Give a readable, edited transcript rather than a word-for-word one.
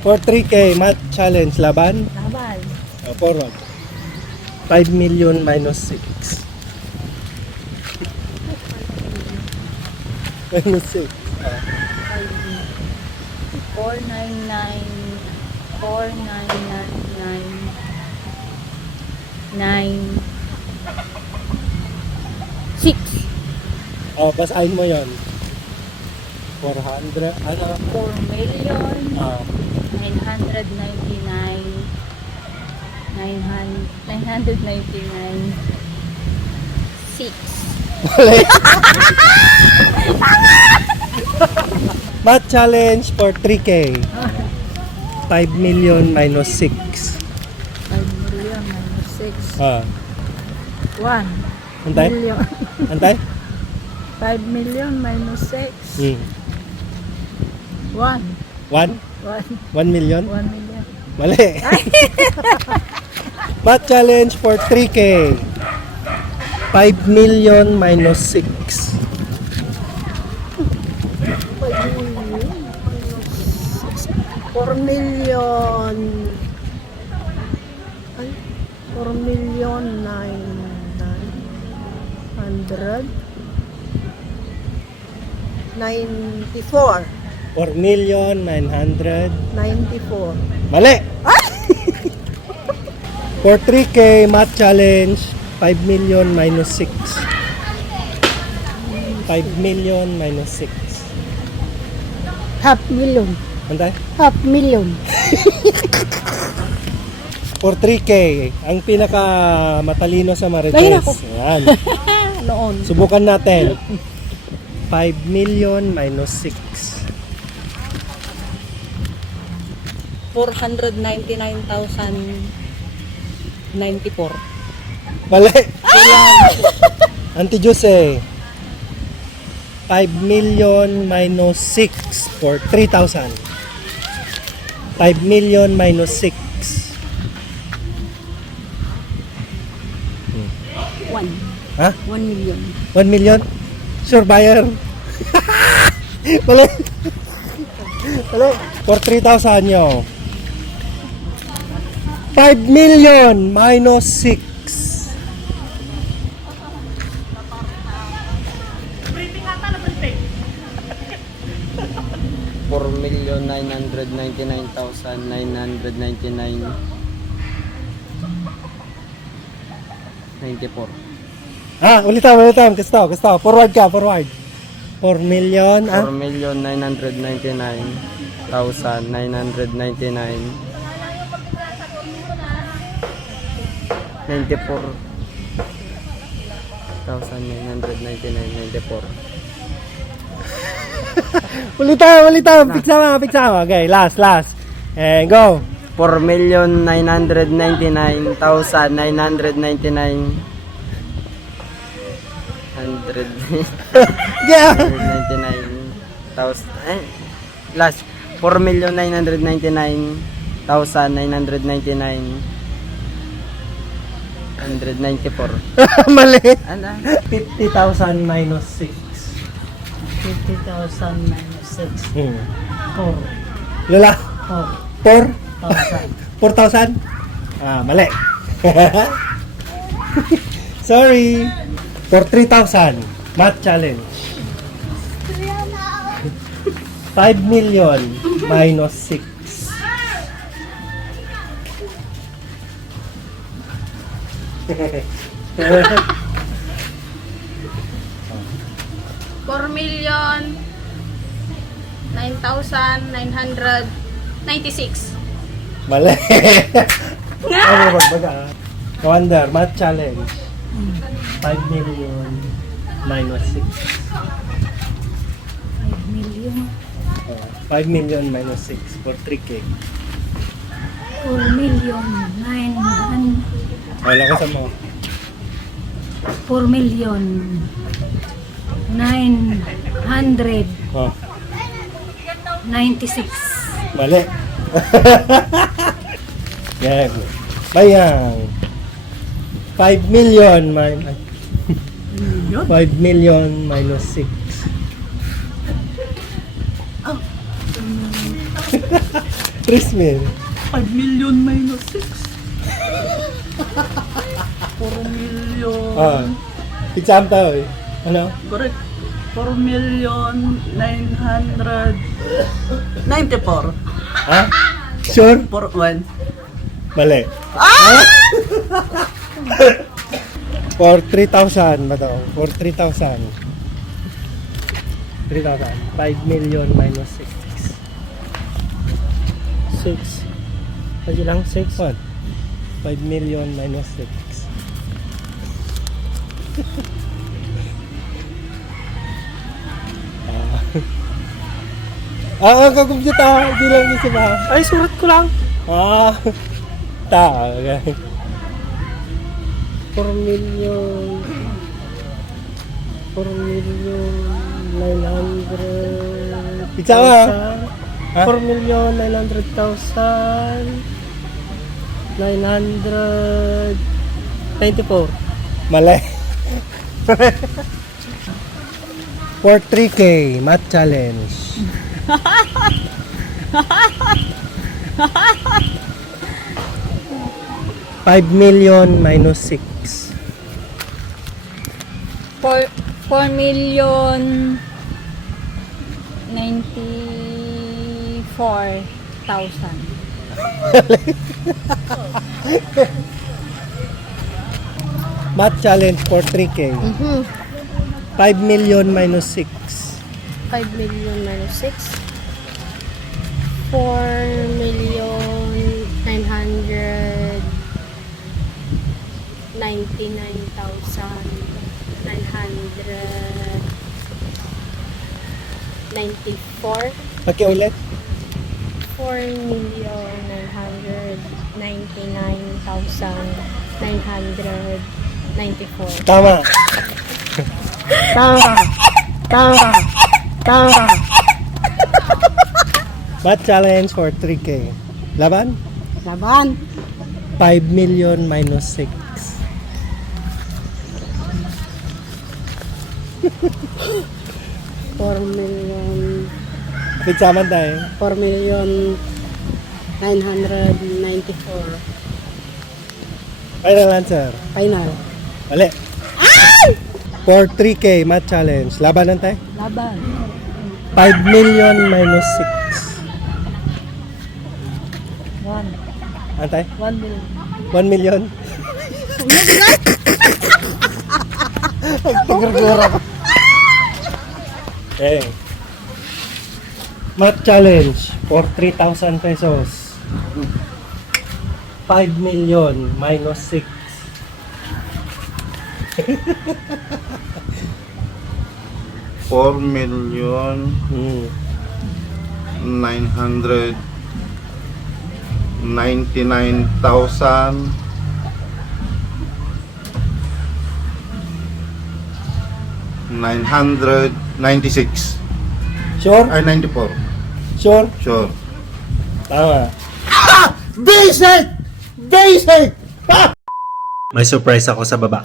For 3K, math challenge, laban? Laban. Forward. 5 million minus 6. Minus 6. 499 6. Basahin mo yon. 400, ano? 4 million Ah, 999 6. mali. Math challenge for 3K. 5 million minus 6. 5 million minus 6. Ah, 1 antay? million. Antay? 5 million minus 6. 1. 1? 1 million? 1 million. Mali. Math challenge for 3K. 5 million minus 6. 4 million. Ay, 4 million 900 94. 4 million 900. 94. Mali. For 3K math challenge, 5 million minus 6. 5 million minus 6. Half million. Antay? Half million. For 3K, ang pinaka matalino sa Ayun Marites. ako. Ayan. Noon. Subukan natin. 5 million minus 6. 499,094. Mali. Auntie Jose. 5 million minus 6 for 3,000. 5 million minus 6. 1. Ha? 1 million. 1 million? Sure buyer? Mali. Mali. For 3,000 nyo. 5 million minus 6. 4,999,999.94. Ulitan. Kasto. Forward ka, forward. 4 million, 4,999,999.94. Ulitan. Piksa mo. Okay, last. And go. 4,999,999 Yeah. 99,000 last 4,999,999 Mali. ano 50,000 minus 6. 50,000 minus 6. 4. Lala. 4? 4,000. 4,000? Mali. Sorry. For 3,000. Math challenge. 5 million minus 6. 4,09,996. Mali. Baga. Kawander, math challenge. 5 million minus 6. 5 million. 5 million minus 6 for 3K. 4 million 900. Wala ka sa mo. 4 million 996. Oh, mali. Yan. Bayang. 5 million 5 million minus 6. 3 mil. 5 million minus 6. 4 million. Ah. Example. Ano? Correct. 4 million 994. Ha? Sure? 4-1. Mali. For 3,000 ba to? For 3,000. 3,000. 5 million minus 6. 6. Pwede lang 6. What? 5 million minus 6. Ang kakumpita. Hindi lang isa ba? Ay, surat ko lang. Ah. Okay. 4 million 900. Isama. 4 million 900,000 994. Mali. For 3K, math challenge. $5 million minus 6. 4,094,000. Math challenge for 3K. 5 million minus 6. 5 million minus 6. 4 million 999,994. Pakiulit. 4 million 999,994. Tama. Math challenge for 3K. Laban? Laban. 5 million minus 6. 4 million Pitsaman tayo. 4 million 994. Final answer. Final. Mali. For 3K math challenge. Laban tayo. Laban. 5 million minus 1. 6. Antay? 1 million. 1 million. Tagar-gura ka. Okay. Math challenge for 3,000 pesos. 5 million minus 6. Four million Hmm. 999,000 996 Sure? ay 94. Sure? Sure. Tama. Basic! Basic! May surprise ako sa baba.